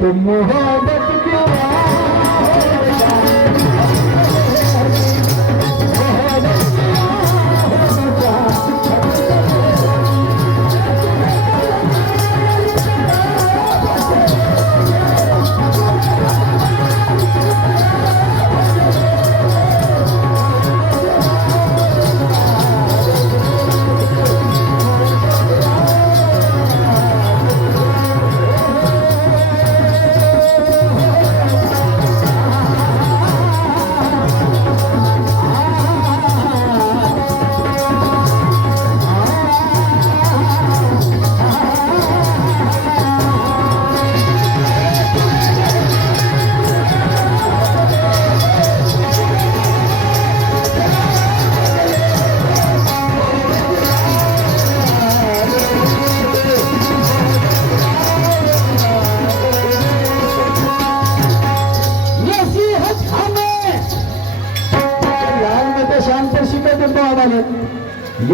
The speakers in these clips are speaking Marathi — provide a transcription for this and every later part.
तुम मोहब्बत की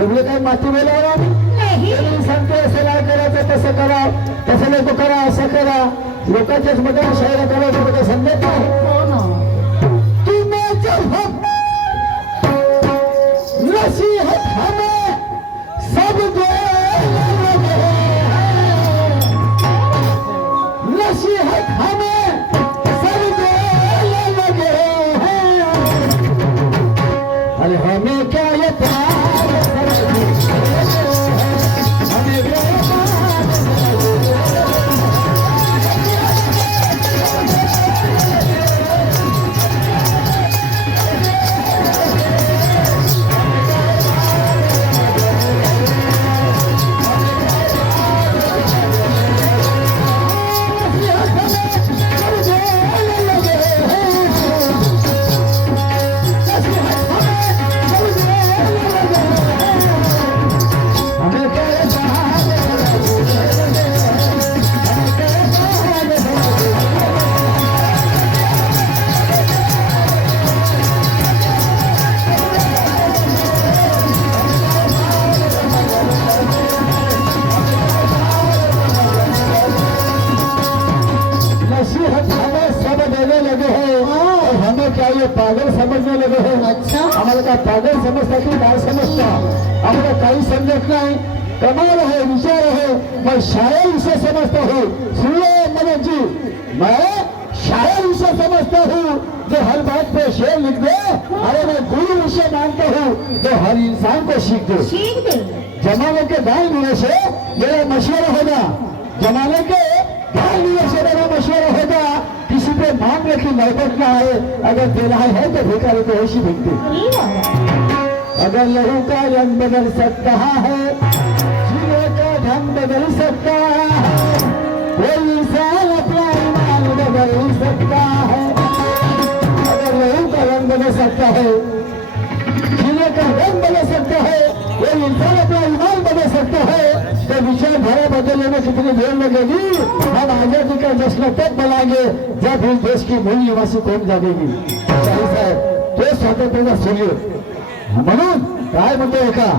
एवढे काही माती बोलावं नाही सांगतो असं नाही करायचं तसं करा तसं नको करा असं करा लोकांच्याच मध्ये शायरा करायचं मध्ये समजत नाही तुम्ही जब नसीहत हमें सब दो नसीहत हमें सब दो लगे हैं अरे हमें क्या ये पागल समझने लगे हैं अच्छा हमारा का पागल समझता कि काय समझता हमारा काही समझत नहीं कमाल है विचार है मैं शायर इसे समझता हूँ सुन लो मनोज जी मैं शायर इसे समझता हूँ जो हर बात पे शेर लिख दे अरे मैं गुरु उसे मानता हूँ जो हर इंसान को सीख दे जमाने के दाएं मिलने से मेरा मशवरा होगा जमाने के दाएं मिलने से मेरा मशवरा होगा किसी पे मांगने की नौबत ना आए अगर देना है तो भिखारी को ऐसी भिखती अगर लहू का रंग बदल सकता है जीने का ढंग बदल सकता है कोई इंसान अपना ईमान बदल सकता है अगर लहू का रंग बदल सकता है जीने का रंग बदल सकता है कोई इंसान अपना ईमान बदल सकता है तो विचारधारा बदलने में कितनी देर लगेगी हम आजादी का जश्न तब मनाएंगे जब इस देश की मूल निवासी कौन जागेगी साहब तो स्वातंत्र्य सुनिए म्हणून काय म्हणतोय का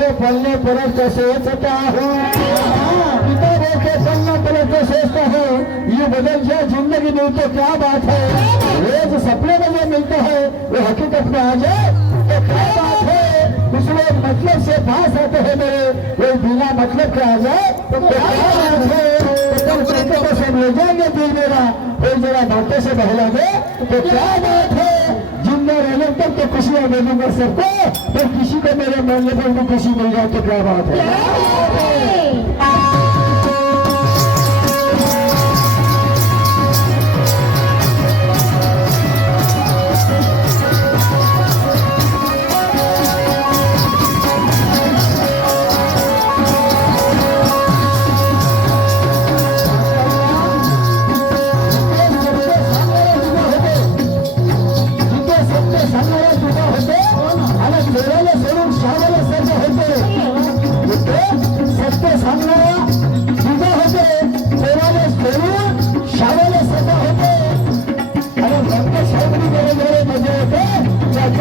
के पलने परत सोचता हूँ, किताबों के पलना परत सोचता हूँ, ये बदल जाए जिंदगी में तो क्या बात है। रोज सपने में जो मिलता है वो हकीकत में आ जाए तो क्या बात है। कुछ लोग मतलब से पास आते हैं मेरे, वो बिना मतलब के आ जाए तो क्या बात है। तो सब ले जाएंगे दिल मेरा, फिर जरा बातों से बहला दे तो क्या बात है। जिंदा रहने तक तो खुशियां दे दूंगा सबको, फिर किसी को मेरे मरने पर भी खुशी मिल जाए तो क्या बात है।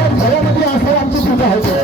घरामध्ये असं आमची पूजा होते।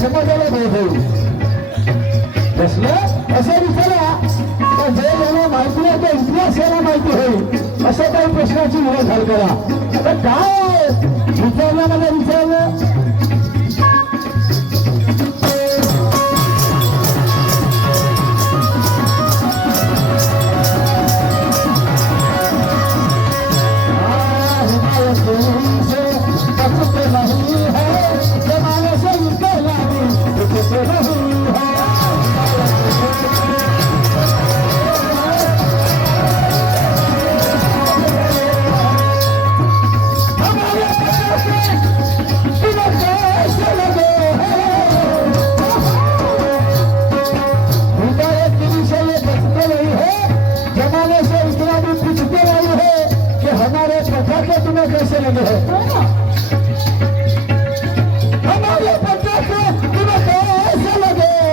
समाजाला भेट होईल असं विचारा तर जे ज्यांना माहिती नाही तो इतिहास याला माहिती होईल असं काही प्रश्नाची निवड झाली करा। आता काय विचारलं मला विचारलं कैसे लगे है हमारे पता को तुम्हें कैसे लगे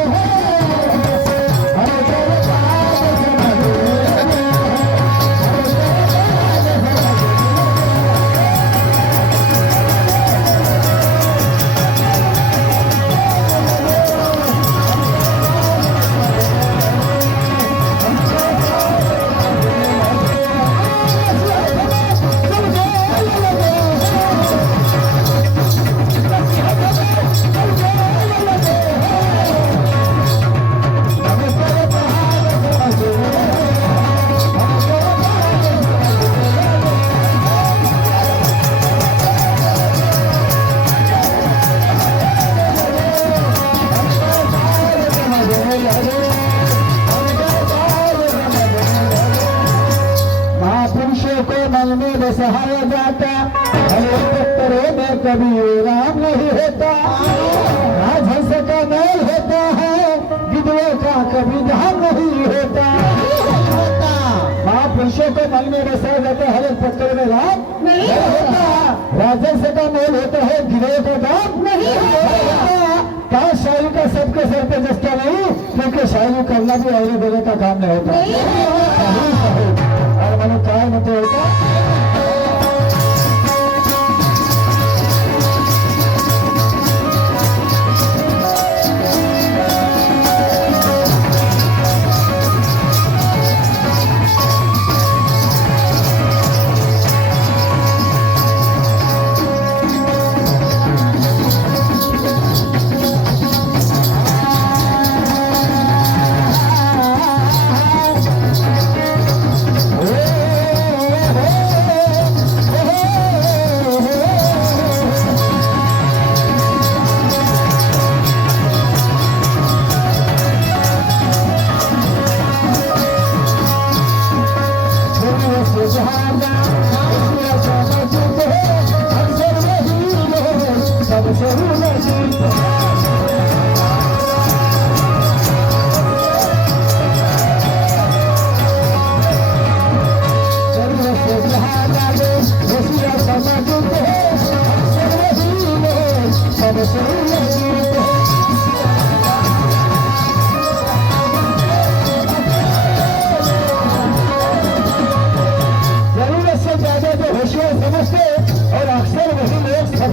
सहारा जाता पत्थरों में कभी राम नहीं होता। राजहंस का मेल होता है गिद्धों का कभी धाम नहीं होता। महापुरुषों को मन में बसाया जाता है हर एक पत्थर में राम नहीं होता। राजहंस का मेल होता है गिद्धों का धाम नहीं होता। क्या शायरी का सबके सर पे जस्ता नहीं क्योंकि शायरी करना भी और देने का काम नहीं होता। और मैंने क्या मतलब होता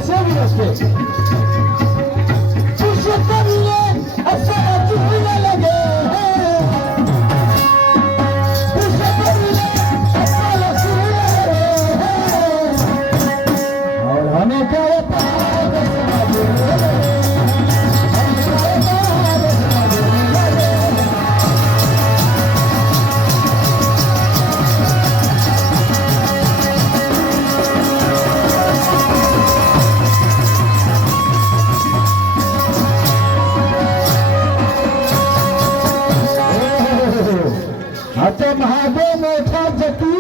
दर्शवली असते तुझे करिए असं जीवन लगे तुझे करिए असं जीवन और हमें क्या पाग आता महादेव मोठा जती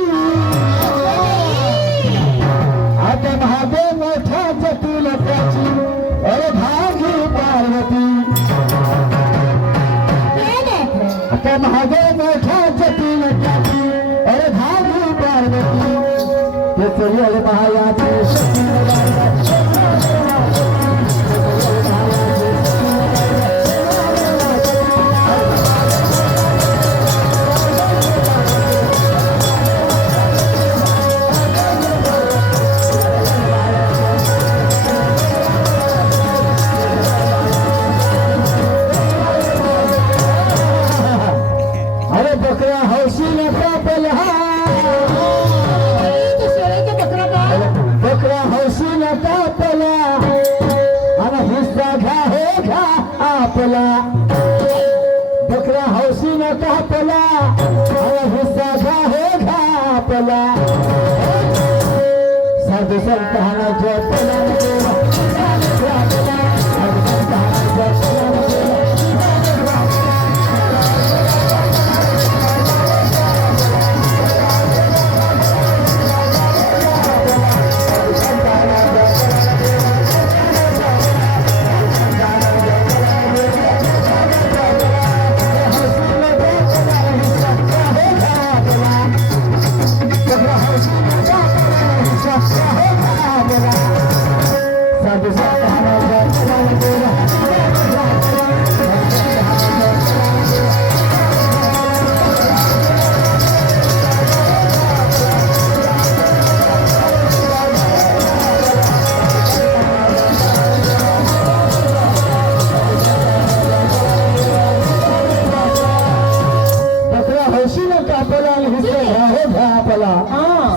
आता महादेव मोठा जटील त्याची अरे भागी पार्वती आता महादेव मोठा जटील त्याची अरे भागी पार्वती त्याचे योग महायाचे बकरा हौशी नका पलहा बकरा हौशी नका पला आणि हिस्सा घ्या हे घ्या आपला बकरा हौशी नका पला आणि हिस्सा घ्या हे घ्या आपला साधू संतानाच्या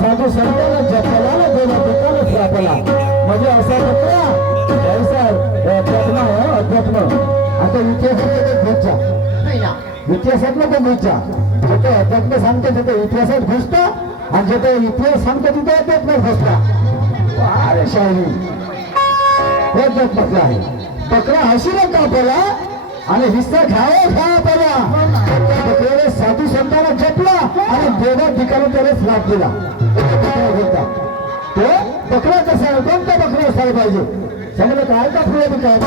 साधू संतांना जपला देवा दुकान सापला म्हणजे असा बकरा ऐसा अध्यात्म आहे अध्यात्म आता इतिहासात नको घुसचा जिथे अध्यात्म सांगतो तिथे इतिहासात घुसतो आणि जिथे इतिहास सांगतो तिथे अध्यात्म घुसला अरे शाही अध्यात्मातला आहे बकरा हसीला कापला आणि हिस्सा घ्यावा पडला बकऱ्याने साधू संतांना जपला आणि देवा ठिकाणी त्याला श्राप दिला तो बकरा कसा कोणता बकरा असायला पाहिजे समजा काय का पुढे काय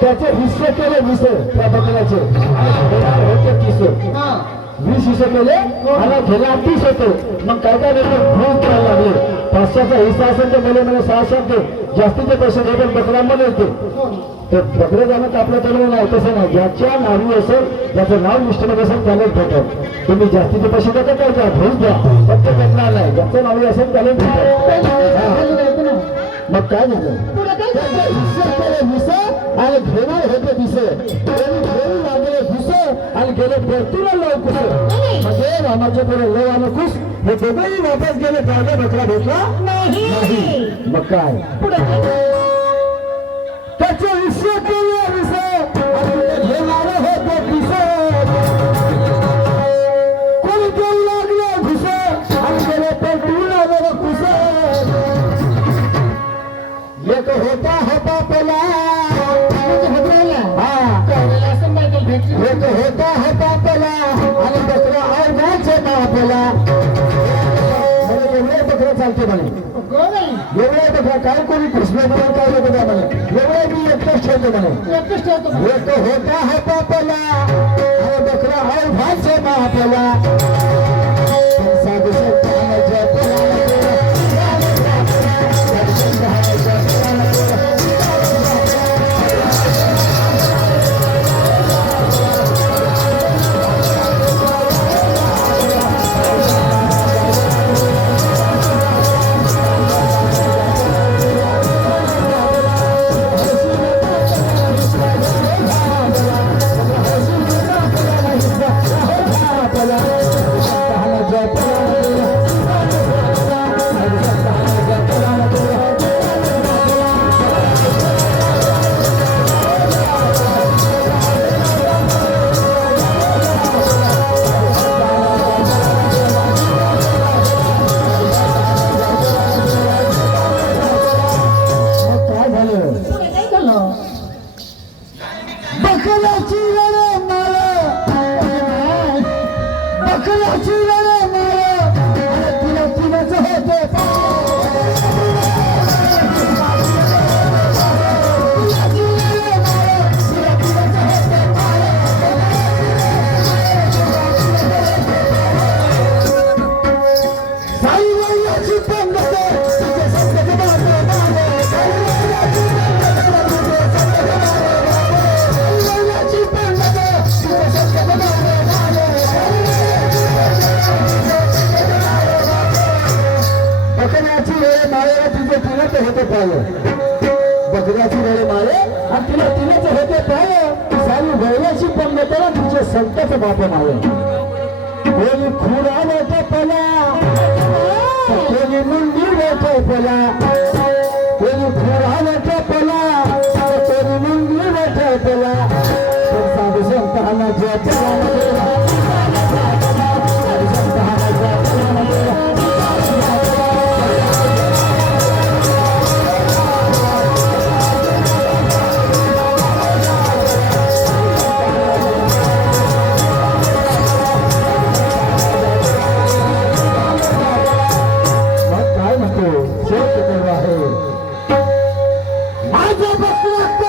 त्याचे हिस्से केले 20 त्या बकऱ्याचे होते 30 20 हिस्से केले आणि गेला 30 होते मग काय काय भूक करायला लागले 500चा हिस्सा असेल तर मला 600 दे जास्तीचे पैसे दे पण बकऱ्यांमध्ये येते तर बकरे जाणं आपल्या तरुण नाही तसं नाही ज्याच्या नावी असेल ज्याचं नाव लिस्टमध्ये असेल त्यालाच भेटत तुम्ही जास्तीचे पैसे देता काय का भूक द्या फक्त भेटणार नाही ज्याचं नावी असेल त्यालाच भेटत मग काय झालं आणि घेणार होते दिसे घेऊन लागले दिसे आणि गेले परतूला लवकुस म्हणजे रामाच्या पुढे लव आलं खुश हे दोघंही वापस गेले त्याला बकरा भेटला नाही मग काय त्याचे विषय केले विषय आणि घेणारे होते दिसे कोणी देऊ लागले घुसे आणि गेले परतूला खुश एक होता चालते म्हणे कोण आहे एवढ्या बघा काय कोणी कृष्ण म्हणून काय लोक द्या म्हणे एवढ्या मी एकटाच ठेवतो म्हणे एकच ठेवतो म्हणे. एक होता हा पापला अरे बकरा हाय भाचे महापला साधू संतांच्या बकऱ्याची लढे मार बकऱ्याची लढे मार अरे तिला तिलाच होते साई वयाची पंगत तिचे संकट मारते बकऱ्याची वेळे मारे तिचे तिलाच होते पाय बकऱ्याची वेळे मारे आणि तिला तिलाच होते पाय सारी वैराची पंगताला तिचे संतच बाप मारे कोणी खुरा वेटे पला कोणी मुंडी वेटे पला कोणी खुरा वेटे पला कोणी मुंडी वेटे पला साधू संतांना आहे माझा बकरा